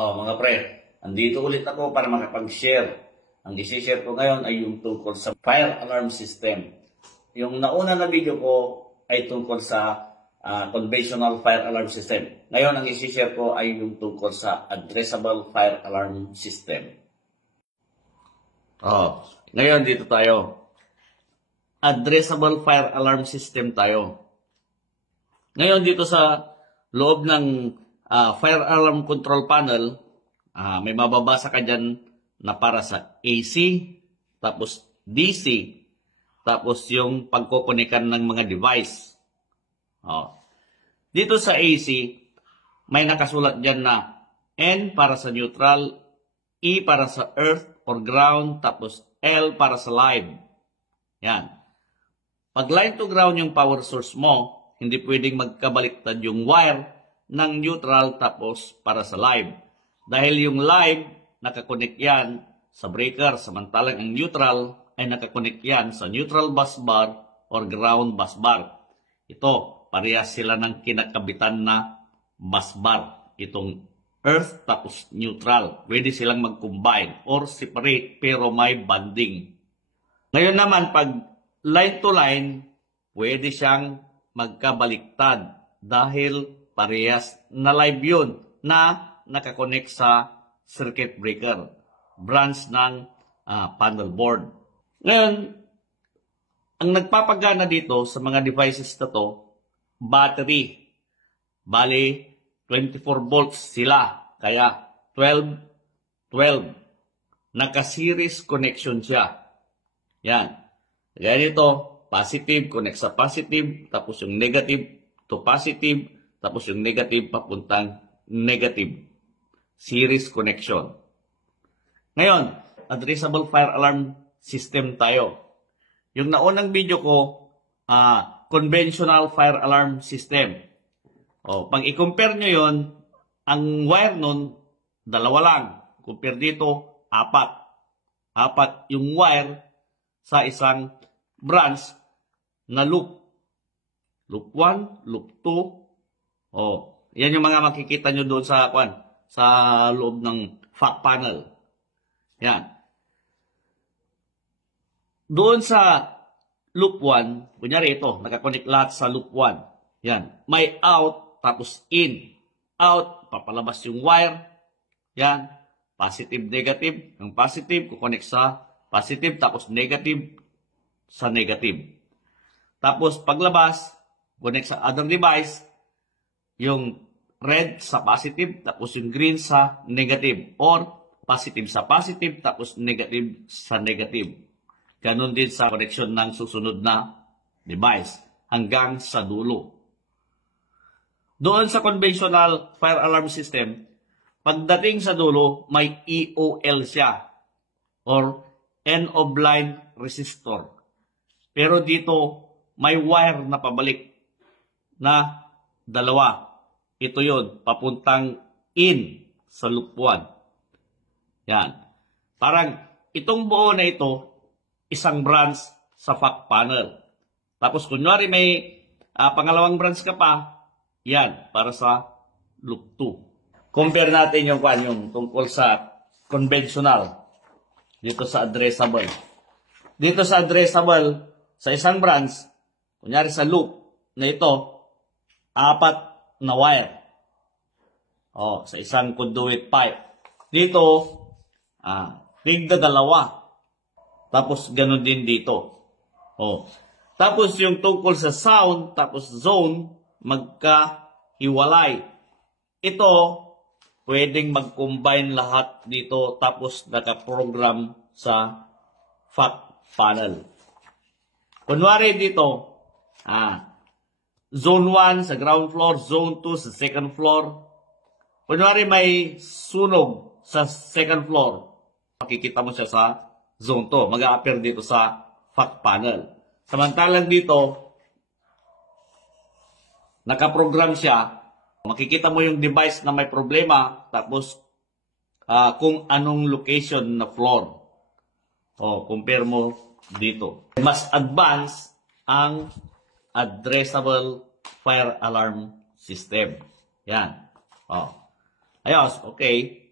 Mga pre, andito ulit ako para makapag-share. Ang isi-share ko ngayon ay yung tungkol sa fire alarm system. Yung nauna na video ko ay tungkol sa conventional fire alarm system. Ngayon, ang isi-share ko ay yung tungkol sa addressable fire alarm system. Ngayon, dito tayo. Addressable fire alarm system tayo. Ngayon, dito sa loob ng fire alarm control panel, may mababasa ka dyan na para sa AC, tapos DC, tapos yung pagkukunikan ng mga device. Dito sa AC, may nakasulat dyan na N para sa neutral, E para sa earth or ground, tapos L para sa live. Yan. Pag line to ground yung power source mo, hindi pwedeng magkabaliktad yung wire ng neutral tapos para sa live. Dahil yung live, nakakonect yan sa breaker, samantalang ang neutral ay nakakonect yan sa neutral bus bar or ground bus bar. Ito, parehas sila ng kinakabitan na bus bar. Itong earth tapos neutral. Pwede silang mag-combine or separate pero may bonding. Ngayon naman, pag line to line, pwede siyang magkabaliktad dahil parehas na live yun na nakakonect sa circuit breaker, branch ng panel board. Ngayon, ang nagpapagana dito sa mga devices na to, battery. Bali, 24 volts sila. Kaya 12. Naka-series connection siya. Yan. Kaya dito, positive, connect sa positive, tapos yung negative to positive, tapos yung negative papuntang negative. Series connection. Ngayon, addressable fire alarm system tayo. Yung naunang video ko, conventional fire alarm system. Pag i-compare nyo yon, ang wire nun, 2 lang. Compare dito, 4. 4 yung wire sa isang branch na loop. Loop 1, loop 2. Yan yung mga makikita nyo doon sa loob ng fact panel. Yan. Doon sa loop 1, kunyari ito, nakakonect lahat sa loop 1. Yan. May out, tapos in. Out, papalabas yung wire. Yan. Positive, negative. Yung positive, kukonect sa positive, tapos negative sa negative. Tapos paglabas, connect sa other device, yung red sa positive, tapos yung green sa negative. Or positive sa positive, tapos negative sa negative. Ganon din sa connection ng susunod na device hanggang sa dulo. Doon sa conventional fire alarm system, pagdating sa dulo, may EOL siya or end of line resistor. Pero dito, may wire na pabalik na 2. Ito yun, papuntang in sa loop 1. Yan. Parang itong buo na ito, isang branch sa fact panel. Tapos kunwari may pangalawang branch ka pa, yan, para sa loop 2. Compare natin yung tungkol sa conventional dito sa addressable. Dito sa addressable, sa isang branch, kunyari sa loop na ito, 4 na wire. Sa isang conduit pipe. Dito, tigda 2. Tapos, ganun din dito. Tapos, yung tungkol sa sound, tapos zone, magkahiwalay. Ito, pwedeng mag-combine lahat dito, tapos nakaprogram sa fact panel. Kunwari dito, zone 1 sa ground floor, zone 2 sa second floor. Kunwari may sunog sa second floor, makikita mo siya sa zone 2. Mag-a-appear dito sa fact panel. Samantalang dito, nakaprogram siya. Makikita mo yung device na may problema. Tapos, kung anong location na floor. Compare mo dito. Mas advanced ang addressable fire alarm system. Yan. Ayos, okay.